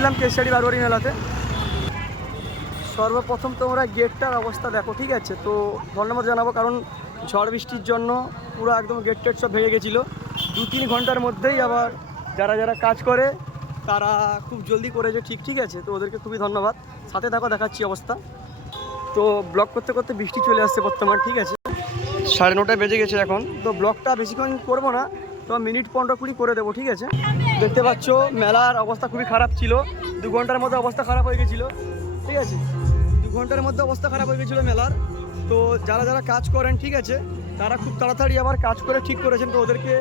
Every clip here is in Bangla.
এসেছিলাম কেশারি বারোয়ারি মেলাতে। সর্বপ্রথম তোমরা গেটটার অবস্থা দেখো, ঠিক আছে? তো ধন্যবাদ জানাব, কারণ ঝড় বৃষ্টির জন্য পুরো একদম গেট টেট সব ভেঙে গেছিল। দু তিন ঘণ্টার মধ্যেই আবার যারা যারা কাজ করে, তারা খুব জলদি করেছে ঠিক ঠিক আছে? তো ওদেরকে খুবই ধন্যবাদ। সাথে দেখো দেখাচ্ছি অবস্থা। তো ব্লক করতে করতে বৃষ্টি চলে আসছে বর্তমান, ঠিক আছে? সাড়ে নটায় বেজে গেছে এখন। তো ব্লকটা বেশিক্ষণ করব না, তো মিনিট পনেরো কুড়ি করে দেবো, ঠিক আছে? দেখতে পাচ্ছ, মেলার অবস্থা খুবই খারাপ ছিল। দু ঘণ্টার মধ্যে অবস্থা খারাপ হয়ে গেছিল। ঠিক আছে? দু ঘণ্টার মধ্যে অবস্থা খারাপ হয়ে গেছিল মেলার। তো যারা যারা কাজ করেন, ঠিক আছে, তারা খুব তাড়াতাড়ি আবার কাজ করে ঠিক করেছেন। তো ওদেরকে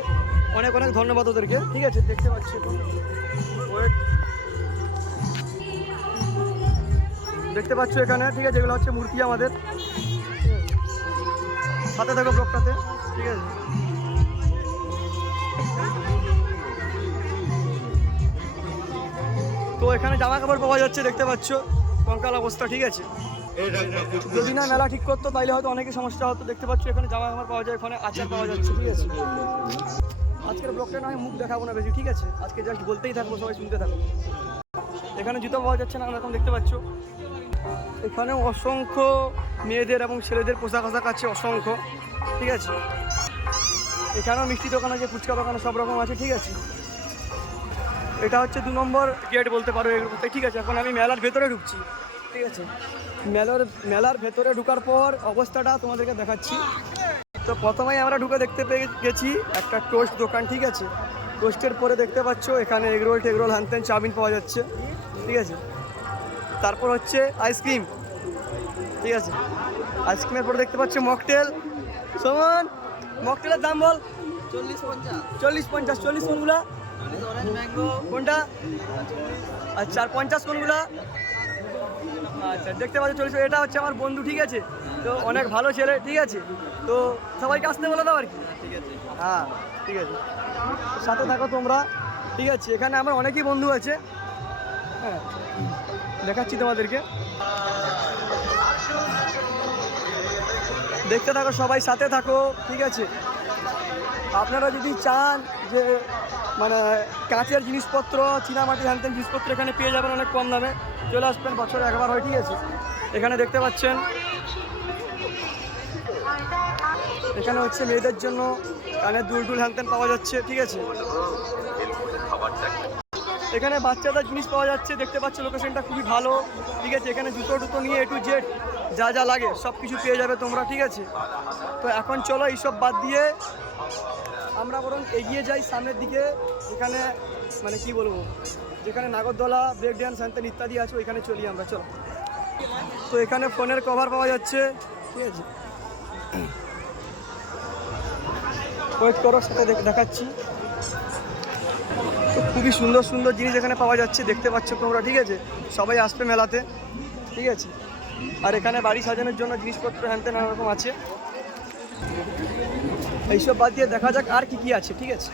অনেক অনেক ধন্যবাদ ওদেরকে। ঠিক আছে? দেখতে পাচ্ছি. দেখতে পাচ্ছ এখানে, ঠিক আছে, এগুলো হচ্ছে মূর্তি আমাদের। সাথে থাকো ব্লকটাতে ঠিক আছে? তো এখানে জামা কাপড় পাওয়া যাচ্ছে, দেখতে পাচ্ছ। কঙ্কাল অবস্থা, ঠিক আছে। যদি না মেলা ঠিক করতো, তাইলে হয়তো অনেকের সমস্যা হতো। দেখতে পাচ্ছ, এখানে জামা কাপড় পাওয়া যায়, এখানে আচার পাওয়া যাচ্ছে, ঠিক আছে। আজকের ব্লগটা নয় মুখ দেখাবো না বেশি, ঠিক আছে। আজকে জাস্ট বলতেই থাকব, সবাই শুনতে থাকো। এখানে জুতো পাওয়া যাচ্ছে না, এরকম দেখতে পাচ্ছ। এখানে অসংখ্য মেয়েদের এবং ছেলেদের পোশাক আশাক আছে, অসংখ্য, ঠিক আছে। এখানেও মিষ্টি দোকান আছে, ফুচকা দোকান সব রকম আছে, ঠিক আছে। এটা হচ্ছে দু নম্বর গেট বলতে পারো এগুলো ঠিক আছে এখন আমি মেলার ভেতরে ঢুকছি। ঠিক আছে মেলার মেলার ভেতরে ঢুকার পর অবস্থাটা তোমাদেরকে দেখাচ্ছি। তো প্রথমেই আমরা ঢুকে দেখতে পেয়ে গেছি একটা টোস্ট দোকান ঠিক আছে? টোস্টের পরে দেখতে পাচ্ছ এখানে এগরোল টেগরোল হ্যানতেন চাউমিন পাওয়া যাচ্ছে। ঠিক আছে তারপর হচ্ছে আইসক্রিম। ঠিক আছে আইসক্রিমের পরে দেখতে পাচ্ছ মকটেল। সমান মকটেলের দাম বল। চল্লিশ পঞ্চাশ। চল্লিশ পঞ্চাশ চল্লিশ কোনগুলা কোনটা? আচ্ছা আর পঞ্চাশ কোনগুলা? আচ্ছা দেখতে পাচ্ছ, চল্লিশ এটা হচ্ছে আমার বন্ধু, ঠিক আছে? তো অনেক ভালো ছেলে, ঠিক আছে? তো সবাইকে আসতে বলে দাও আর কি। হ্যাঁ ঠিক আছে। সাথে থাকো তোমরা, ঠিক আছে? এখানে আমার অনেকই বন্ধু আছে। হ্যাঁ দেখাচ্ছি তোমাদেরকে। দেখতে থাকো সবাই, সাথে থাকো, ঠিক আছে? আপনারা যদি চান যে মানে কাঁচের জিনিসপত্র চীনামাটি হ্যানতেন জিনিসপত্র এখানে পেয়ে যাবেন অনেক কম দামে। চলে আসবেন, বছরে একবার হয়, ঠিক আছে। এখানে দেখতে পাচ্ছেন, এখানে হচ্ছে মেয়েদের জন্য কানে দুল টুল হ্যানতেন পাওয়া যাচ্ছে, ঠিক আছে। এখানে বাচ্চাদের জিনিস পাওয়া যাচ্ছে, দেখতে পাচ্ছ লোকেশনটা খুবই ভালো, ঠিক আছে। এখানে জুতো টুতো নিয়ে এ টু জেড যা যা লাগে সব কিছু পেয়ে যাবে তোমরা, ঠিক আছে। তো এখন চলো, এইসব বাদ দিয়ে আমরা বরং এগিয়ে যাই সামনের দিকে। এখানে মানে কি বলব, যেখানে নাগরদোলা, ব্রেক ড্যান্স হ্যানতেন ইত্যাদি আছে, ওইখানে চলি আমরা, চলো। তো এখানে ফোনের কভার পাওয়া যাচ্ছে। ঠিক আছে। ওয়েট করো সাথে দেখ- দেখাচ্ছি। তো খুবই সুন্দর সুন্দর জিনিস এখানে পাওয়া যাচ্ছে, দেখতে পাচ্ছ তোমরা, ঠিক আছে? সবাই আসবে মেলাতে, ঠিক আছে? আর এখানে বাড়ি সাজানোর জন্য জিনিসপত্র হ্যানতে নানা রকম আছে। এইসব বাদ দিয়ে দেখা যাক আর কি কি আছে, ঠিক আছে?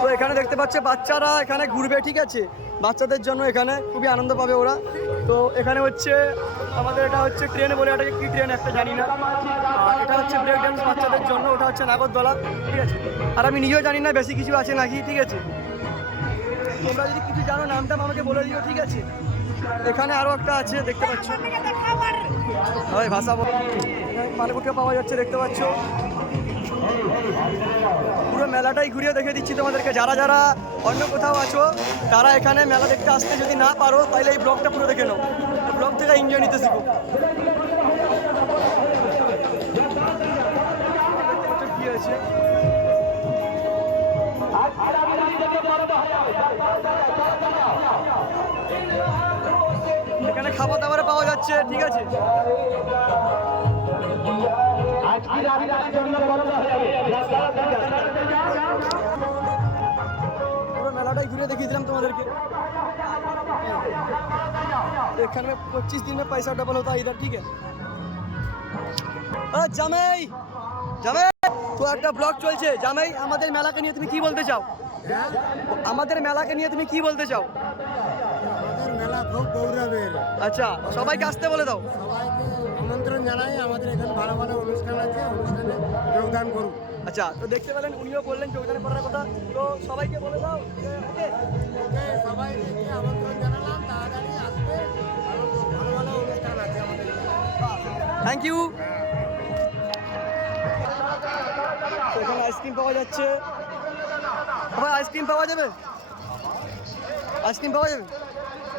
তো এখানে দেখতে পাচ্ছে বাচ্চারা এখানে ঘুরবে, ঠিক আছে? বাচ্চাদের জন্য এখানে খুবই আনন্দ পাবে ওরা। তো এখানে হচ্ছে আমাদের এটা হচ্ছে ট্রেন বলে এটাকে কি ট্রেন একটা জানি না। এটা হচ্ছে ব্রেক ডান্স বাচ্চাদের জন্য, ওটা হচ্ছে নাগরদোলা, ঠিক আছে? আর আমি নিজেও জানি না, বেশি কিছু আছে নাকি, ঠিক আছে? তোমরা যদি কিছু জানো, নামটা আমাকে বলে দিও, ঠিক আছে? এখানে আরও একটা আছে, দেখতে পাচ্ছ? হয় ভাষা বল। পানিপুটকা পাওয়া যাচ্ছে, দেখতে পাচ্ছ? পুরো মেলাটাই ঘুরিয়ে দেখে দিচ্ছি তোমাদেরকে। যারা যারা অন্য কোথাও আছো, তারা এখানে মেলা দেখতে আসতে যদি না পারো তাহলে এই ব্লগটা পুরো দেখে নাও। ব্লগ থেকে এনজয় নিতে শিখো। কি আছে? এখানে খাবার দাবার পাওয়া যাচ্ছে ঠিক আছে পুরো মেলাটাই ঘুরে দেখিয়ে দিলাম তোমাদেরকে এখানে পঁচিশ दिन में पैसा डबल होता है इधर ठीक है আহ, জামাই জামাই তো একটা ব্লগ চলছে জামাই আমাদের মেলাকে নিয়ে তুমি কি বলতে চাও আমাদের মেলাকে নিয়ে তুমি কি বলতে চাও আমাদের মেলা খুব গৌরবের। আচ্ছা সবাইকে আসতে বলে দাও। সবাইকে আমন্ত্রণ জানাই আমাদের এখানে ভালো ভালো অনুষ্ঠান আছে অনুষ্ঠানে যোগদান করুন। আচ্ছা তো দেখতে পেলেন উনিও বললেন যোগদান করার কথা। তো সবাইকে বলে দাও ওকে। ওকে সবাইকে আমন্ত্রণ জানালাম তাড়াতাড়ি আসবে। ভালো ভালো অনুষ্ঠান আছে আমাদের থ্যাংক ইউ এখানে আইসক্রিম পাওয়া যাচ্ছে। ভাই আইসক্রিম পাওয়া যাবে? আইসক্রিম পাওয়া যাবে?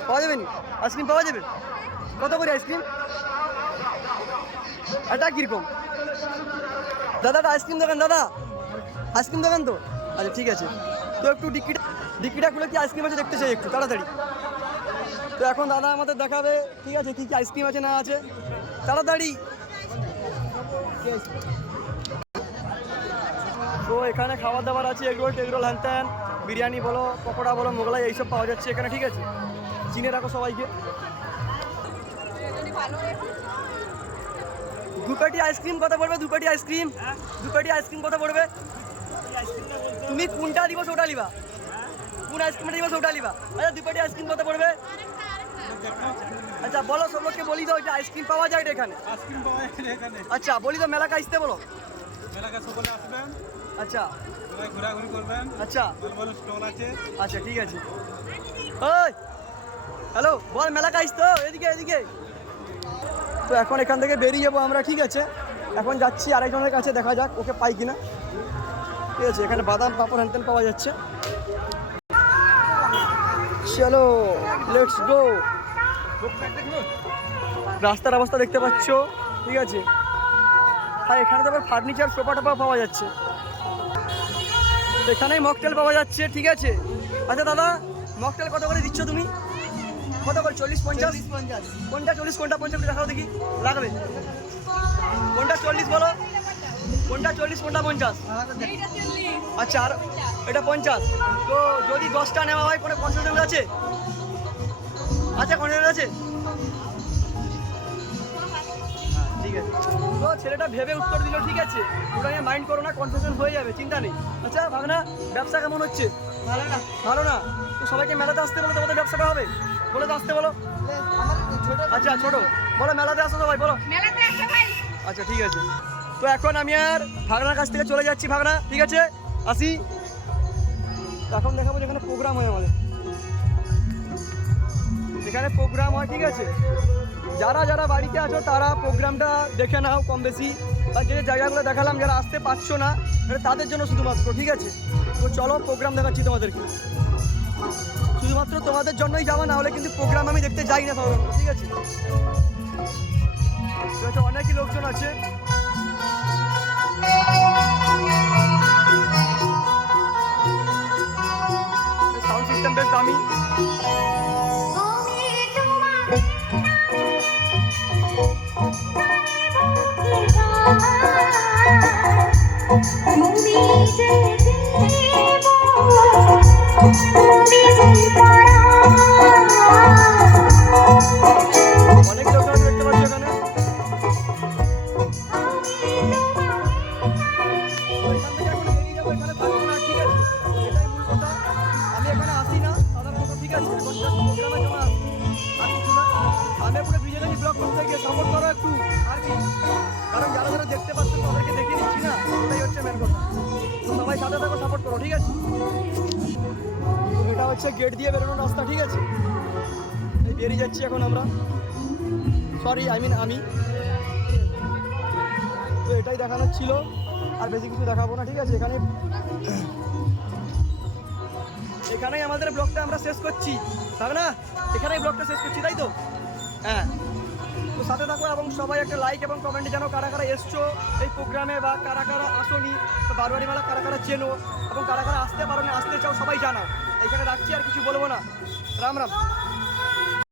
পাওয়া যাবে নি? আইসক্রিম পাওয়া যাবে? কত করে আইসক্রিম? এটা কীরকম? দাদা, এটা আইসক্রিম দোকান, দাদা। আইসক্রিম দোকান তো? আচ্ছা ঠিক আছে। তো একটু ডিকিটা ডিকিটা খুলে কি আইসক্রিম আছে দেখতে চাই একটু, তাড়াতাড়ি। তো এখন দাদা আমাদের দেখাবে, ঠিক আছে, কী কী আইসক্রিম আছে না আছে। তাড়াতাড়ি। তো এখানে খাবার দাবার আছে, এগরোল, টেগরোল হ্যান ত্যান বিরিয়ানি বলো, পকোড়া বলো, মোগলাই, এইসব পাওয়া যাচ্ছে এখানে, ঠিক আছে। চিনে রাখো সবাইকে। দু প্যাটি আইসক্রিম কত পড়বে দু প্যাটি আইসক্রিম। দু প্যাটি আইসক্রিম কত পড়বে তুমি কোনটা দিবস ওটা লিবা কোন আইসক্রিমটা দিবস ওটা লিবা আচ্ছা দু প্যাটি আইসক্রিম কত পড়বে আচ্ছা বলো সব লোককে বলি দাও যে আইসক্রিম পাওয়া যায় এখানে? আইসক্রিম পাওয়া যায় এখানে। আচ্ছা বলি তো মেলা কাইসতে বলো। মেলাকে সকলে আসবেন। আচ্ছা। ঘোরাঘুরি করবেন। আচ্ছা। স্টল আছে। আচ্ছা ঠিক আছে। ওই! হ্যালো, বল, মেলা কাইস তো? এদিকে এদিকে। তো এখন এখান থেকে বেরিয়ে যাব আমরা, ঠিক আছে? এখন যাচ্ছি আরেকজনের কাছে, দেখা যাক ওকে পাই কিনা। ঠিক আছে, এখানে বাদাম, পাপড় হ্যান পাওয়া যাচ্ছে। চলো লেটস গো রাস্তার অবস্থা দেখতে পাচ্ছ, ঠিক আছে? আর এখানে তো ফার্নিচার সোফা টোপা পাওয়া যাচ্ছে। এখানেই মকটেল পাওয়া যাচ্ছে, ঠিক আছে? আচ্ছা দাদা মকটেল কত করে দিচ্ছ তুমি? কত করে? চল্লিশ পঞ্চাশ? কোনটা চল্লিশ কোনটা পঞ্চাশ দেখাও দেখি। লাগবে কোনটা চল্লিশ বলো? কোনটা চল্লিশ কোনটা পঞ্চাশ? আচ্ছা আর এটা পঞ্চাশ। তো যদি দশটা নেওয়া হয় কোনো কনসেশন আছে? আচ্ছা কনসেশন আছে? ঠিক আছে। তো ছেলেটা ভেবে উত্তর দিল ঠিক আছে ওটা নিয়ে মাইন্ড করো না কনফিউশন হয়ে যাবে চিন্তা নেই। আচ্ছা ভাগনা ব্যবসা কেমন হচ্ছে? ভালো না। ভালো না? তো সবাইকে মেলাতে আসতে বলো তোমাদের ব্যবসাটা হবে? বলে তো আসতে বলো। আচ্ছা ছোট বলো মেলাতে আসো সবাই বলো। মেলাতে আসো ভাই। আচ্ছা ঠিক আছে। তো এখন আমি আর ভাগনার কাছ থেকে চলে যাচ্ছি ভাগনা ঠিক আছে? আসি। এখন দেখাবো যেখানে প্রোগ্রাম হয় আমাদের। এখানে প্রোগ্রাম হয়, ঠিক আছে? যারা যারা বাড়িতে আছো, তারা প্রোগ্রামটা দেখে নাও কম বেশি। আর যে জায়গাগুলো দেখালাম, যারা আসতে পারছ না তাদের জন্য শুধুমাত্র, ঠিক আছে? তো চলো প্রোগ্রাম দেখাচ্ছি তোমাদেরকে। শুধুমাত্র তোমাদের জন্যই যাওয়া, না হলে কিন্তু প্রোগ্রাম আমি দেখতে যাই না সাধারণত ঠিক আছে? অনেকই লোকজন আছে। তুমি যে দেব সাথে থাকো সাপোর্ট করো, ঠিক আছে? এটা হচ্ছে গেট দিয়ে বেরোনোর রাস্তা, ঠিক আছে? এই বেরিয়ে যাচ্ছি এখন আমরা। সরি আই মিন আমি। তো এটাই দেখানোর ছিল। আর বেশি কিছু দেখাবো না, ঠিক আছে? এখানে এখানেই আমাদের ব্লগটা আমরা শেষ করছি। তাই না? এখানেই ব্লগটা শেষ করছি, তাই তো? হ্যাঁ। তো সাথে থাকো এবং সবাই একটা লাইক এবং কমেন্টে জানো কারা কারা এসছো এই প্রোগ্রামে বা কারা কারা আসনি বারোয়ারি মেলা কারা কারা চেনো এবং কারা কারা আসতে পারো না আসতে চাও সবাই জানাও। এখানে রাখছি আর কিছু বলব না। রাম রাম।